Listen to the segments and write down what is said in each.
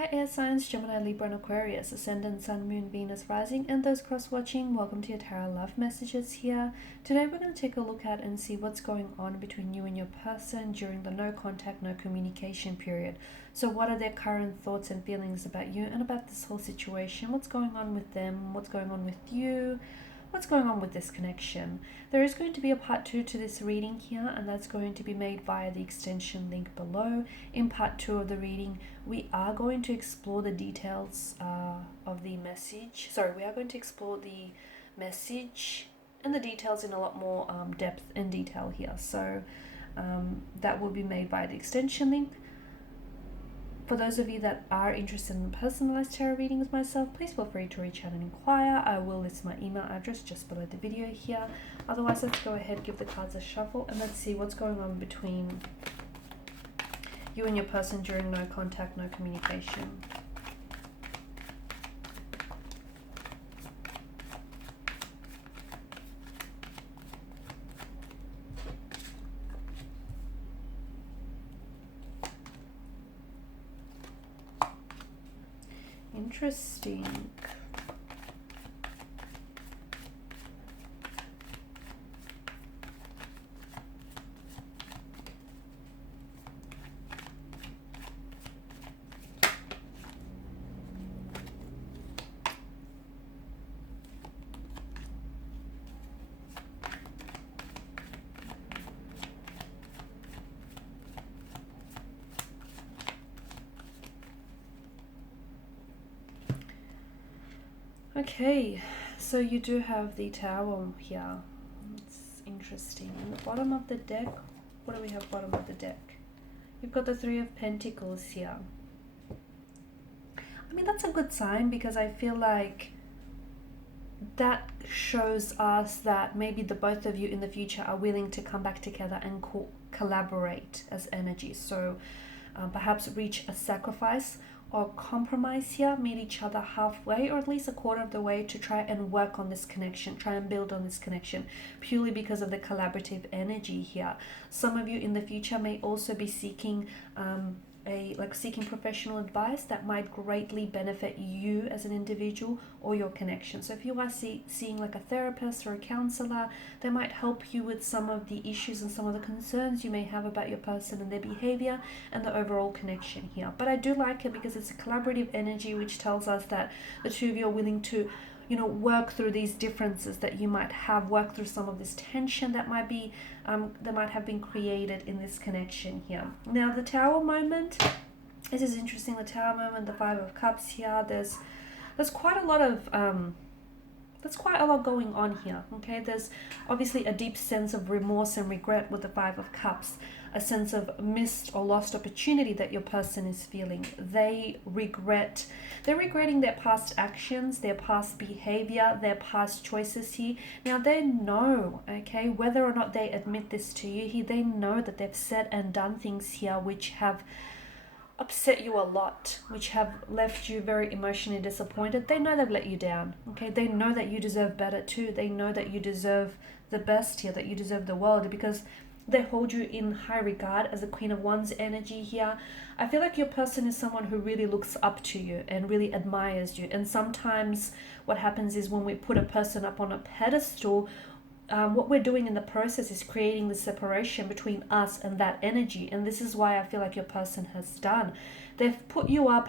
Hi Air Signs, Gemini, Libra and Aquarius, Ascendant, Sun, Moon, Venus, Rising, and those cross-watching, welcome to your Tarot Love Messages here. Today we're going to take a look at and see what's going on between you and your person during the no contact, no communication period. So what are their current thoughts and feelings about you and about this whole situation? What's going on with them? What's going on with you? What's going on with this connection? There is going to be a part 2 to this reading here, and that's going to be made via the extension link below. In part 2 of the reading, we are going to explore the details of the message. Sorry, we are going to explore the message and the details in a lot more depth and detail here. So that will be made via the extension link. For those of you that are interested in personalized tarot readings myself, please feel free to reach out and inquire. I will list my email address just below the video here. Otherwise, let's go ahead, give the cards a shuffle, and let's see what's going on between you and your person during no contact, no communication. Interesting. Okay, so you do have the Tower here. It's interesting. In the bottom of the deck, what do we have bottom of the deck? You've got the Three of Pentacles here. I mean, that's a good sign because I feel like that shows us that maybe the both of you in the future are willing to come back together and collaborate as energy. So perhaps reach a sacrifice or compromise here, meet each other halfway or at least a quarter of the way to try and work on this connection, try and build on this connection, purely because of the collaborative energy here. Some of you in the future may also be seeking seeking professional advice that might greatly benefit you as an individual or your connection. So if you are seeing like a therapist or a counselor, they might help you with some of the issues and some of the concerns you may have about your person and their behavior and the overall connection here. But I do like it because it's a collaborative energy, which tells us that the two of you are willing to work through these differences that you might have, work through some of this tension that might be that might have been created in this connection here. Now the Tower moment, this is interesting. The Tower moment, the Five of Cups here, there's quite a lot of going on here. Okay, there's obviously a deep sense of remorse and regret with the Five of Cups, a sense of missed or lost opportunity that your person is feeling. They're regretting their past actions, their past behavior, their past choices here. Now they know, okay, whether or not they admit this to you, they know that they've said and done things here which have upset you a lot, which have left you very emotionally disappointed. They know they've let you down. Okay, they know that you deserve better too. They know that you deserve the best here, that you deserve the world, because they hold you in high regard as a Queen of Wands energy here. I feel like your person is someone who really looks up to you and really admires you. And sometimes what happens is when we put a person up on a pedestal, what we're doing in the process is creating the separation between us and that energy. And this is why I feel like your person has done. They've put you up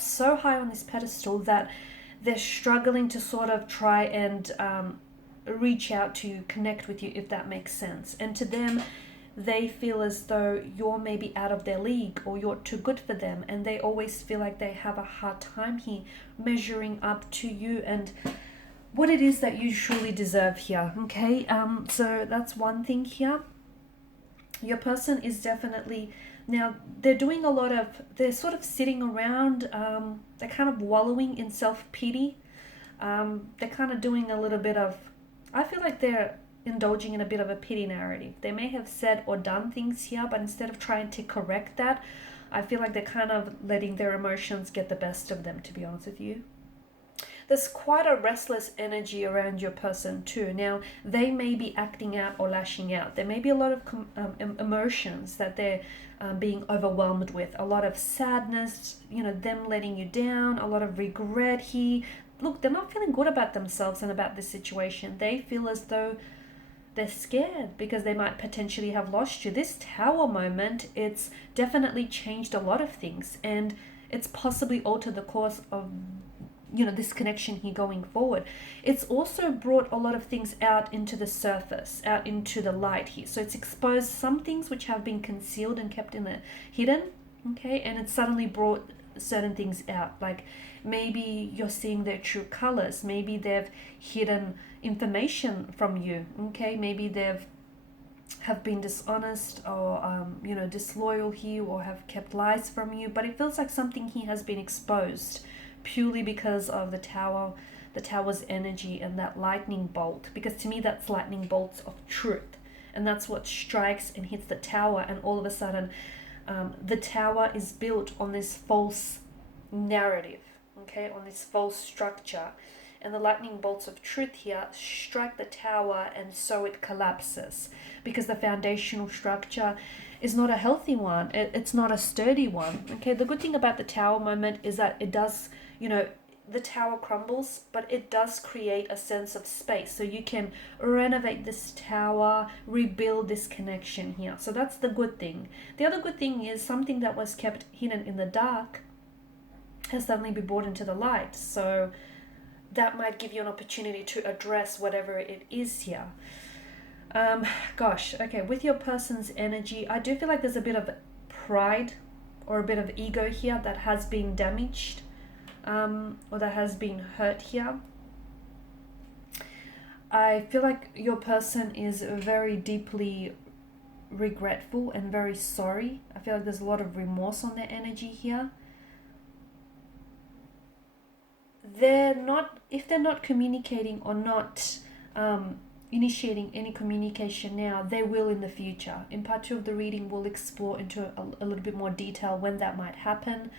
so high on this pedestal that they're struggling to sort of try and reach out to you, connect with you, if that makes sense. And to them, they feel as though you're maybe out of their league or you're too good for them. And they always feel like they have a hard time here measuring up to you and what it is that you truly deserve here. Okay, so that's one thing here. Your person is definitely, now they're doing they're sort of sitting around, they're kind of wallowing in self-pity. They're kind of doing a little bit of, I feel like they're indulging in a bit of a pity narrative. They may have said or done things here, but instead of trying to correct that, I feel like they're kind of letting their emotions get the best of them, to be honest with you. there's quite a restless energy around your person too. Now, they may be acting out or lashing out. There may be a lot of emotions that they're being overwhelmed with. A lot of sadness, them letting you down, a lot of regret here. Look, they're not feeling good about themselves and about this situation. They feel as though they're scared because they might potentially have lost you. This Tower moment, it's definitely changed a lot of things, and it's possibly altered the course of this connection here going forward. It's also brought a lot of things out into the surface, out into the light here. So it's exposed some things which have been concealed and kept in the hidden, okay? And it's suddenly brought certain things out. Like maybe you're seeing their true colors. Maybe they've hidden information from you, okay? Maybe they've have been dishonest or disloyal here, or have kept lies from you. But it feels like something here has been exposed purely because of the tower's energy and that lightning bolt, because to me that's lightning bolts of truth, and that's what strikes and hits the tower, and all of a sudden the tower is built on this false narrative, okay, on this false structure, and the lightning bolts of truth here strike the tower, and so it collapses because the foundational structure is not a healthy one. It's not a sturdy one. Okay, the good thing about the Tower moment is that it does, the tower crumbles, but it does create a sense of space. So you can renovate this tower, rebuild this connection here. So that's the good thing. The other good thing is something that was kept hidden in the dark has suddenly been brought into the light. So that might give you an opportunity to address whatever it is here. Okay, with your person's energy, I do feel like there's a bit of pride or a bit of ego here that has been damaged, or that has been hurt here. I feel like your person is very deeply regretful and very sorry. I feel like there's a lot of remorse on their energy here. If they're not communicating or not initiating any communication now, they will in the future. In part 2 of the reading, we'll explore into a little bit more detail when that might happen,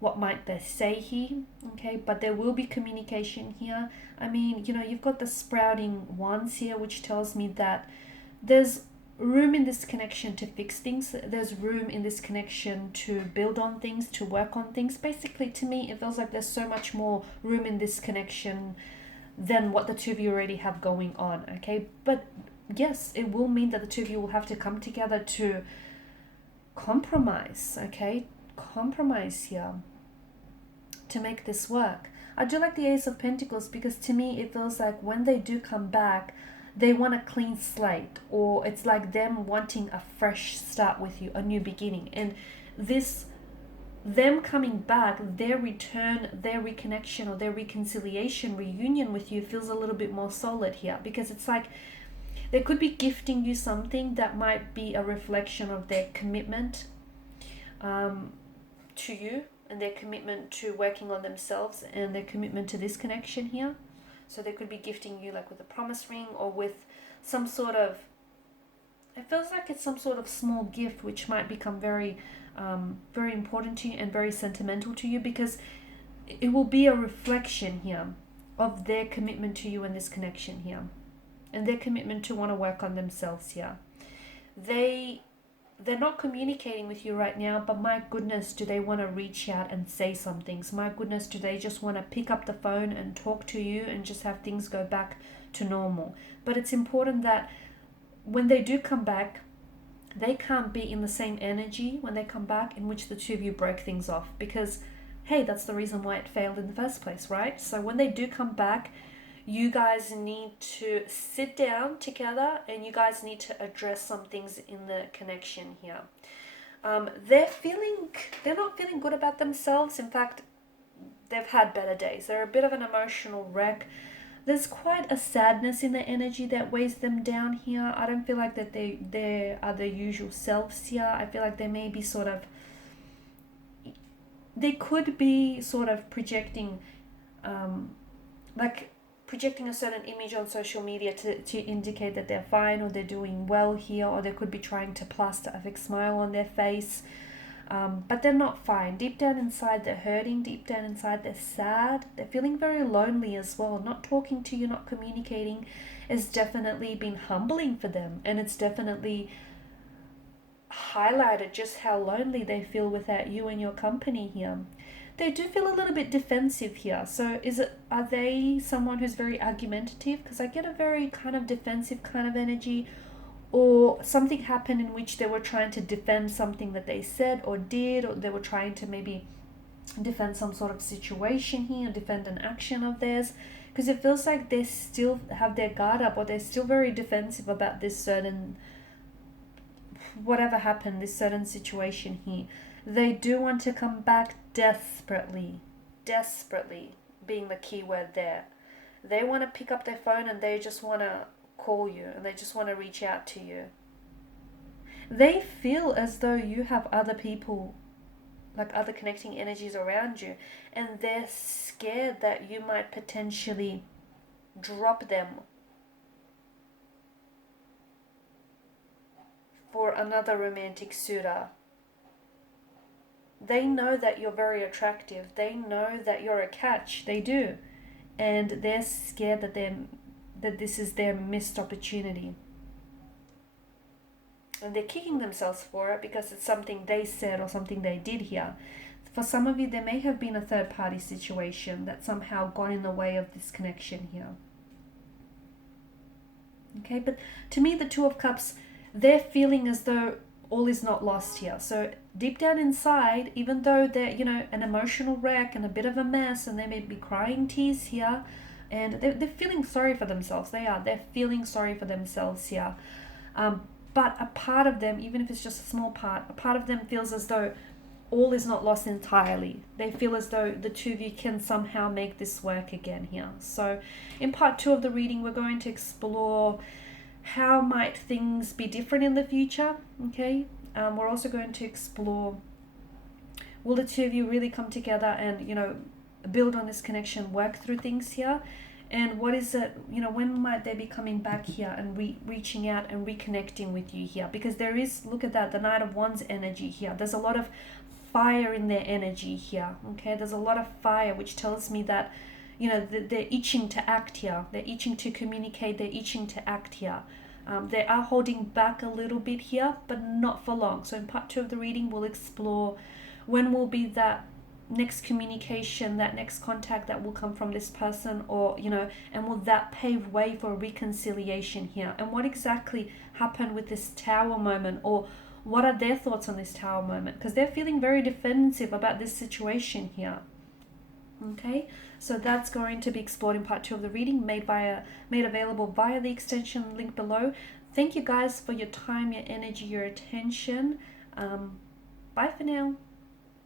what might they say here, okay? But there will be communication here. I mean, you've got the sprouting wands here, which tells me that there's room in this connection to fix things. There's room in this connection to build on things, to work on things. Basically, to me, it feels like there's so much more room in this connection than what the two of you already have going on, okay? But yes, it will mean that the two of you will have to come together to compromise, okay? Compromise here to make this work. I do like the Ace of Pentacles because to me it feels like when they do come back, they want a clean slate, or it's like them wanting a fresh start with you, a new beginning. And them coming back, their return, their reconnection, or their reconciliation, reunion with you feels a little bit more solid here, because it's like they could be gifting you something that might be a reflection of their commitment to you, and their commitment to working on themselves, and their commitment to this connection here. So they could be gifting you like with a promise ring, or with some sort of, it feels like it's some sort of small gift which might become very very important to you and very sentimental to you, because it will be a reflection here of their commitment to you in this connection here, and their commitment to want to work on themselves here. They're not communicating with you right now, but my goodness, do they want to reach out and say some things? My goodness, do they just want to pick up the phone and talk to you and just have things go back to normal? But it's important that when they do come back, they can't be in the same energy when they come back in which the two of you broke things off, because hey, that's the reason why it failed in the first place, right? So when they do come back, you guys need to sit down together and you guys need to address some things in the connection here. They're not feeling good about themselves. In fact, they've had better days. They're a bit of an emotional wreck. There's quite a sadness in the energy that weighs them down here. I don't feel like that they are their usual selves here. I feel like they may be they could be sort of projecting projecting a certain image on social media to indicate that they're fine or they're doing well here, or they could be trying to plaster a fake smile on their face. but they're not fine. Deep down inside, they're hurting. Deep down inside, they're sad. They're feeling very lonely as well. Not talking to you, not communicating has definitely been humbling for them. And it's definitely highlighted just how lonely they feel without you and your company here. They do feel a little bit defensive here. So are they someone who's very argumentative? Because I get a very kind of defensive kind of energy, or something happened in which they were trying to defend something that they said or did, or they were trying to maybe defend some sort of situation here, defend an action of theirs, because it feels like they still have their guard up, or they're still very defensive about this certain, whatever happened, this certain situation here. They do want to come back desperately being the key word there. They want to pick up their phone and they just want to call you, and they just want to reach out to you. They feel as though you have other people, like other connecting energies around you, and they're scared that you might potentially drop them for another romantic suitor. They know that you're very attractive. They know that you're a catch. They do. And they're scared that this is their missed opportunity. And they're kicking themselves for it because it's something they said or something they did here. For some of you, there may have been a third party situation that somehow got in the way of this connection here. Okay, but to me, the Two of Cups, they're feeling as though all is not lost here. So deep down inside, even though they're, an emotional wreck and a bit of a mess, and they may be crying tears here, and they're feeling sorry for themselves. They're feeling sorry for themselves here. But a part of them, even if it's just a small part, a part of them feels as though all is not lost entirely. They feel as though the two of you can somehow make this work again here. So in part 2 of the reading, we're going to explore how might things be different in the future, okay? We're also going to explore, will the two of you really come together and, build on this connection, work through things here? And what is it, when might they be coming back here and reaching out and reconnecting with you here? Because there is, look at that, the Knight of Wands energy here. There's a lot of fire in their energy here, okay? There's a lot of fire, which tells me that, they're itching to act here. They're itching to communicate. They're itching to act here. They are holding back a little bit here, but not for long. So in part 2 of the reading, we'll explore when will be that next communication, that next contact that will come from this person, or and will that pave way for reconciliation here? And what exactly happened with this Tower moment, or what are their thoughts on this Tower moment? Because they're feeling very defensive about this situation here. Okay, so that's going to be explored in part 2 of the reading, made available via the extension link below. Thank you guys for your time, your energy, your attention. Bye for now.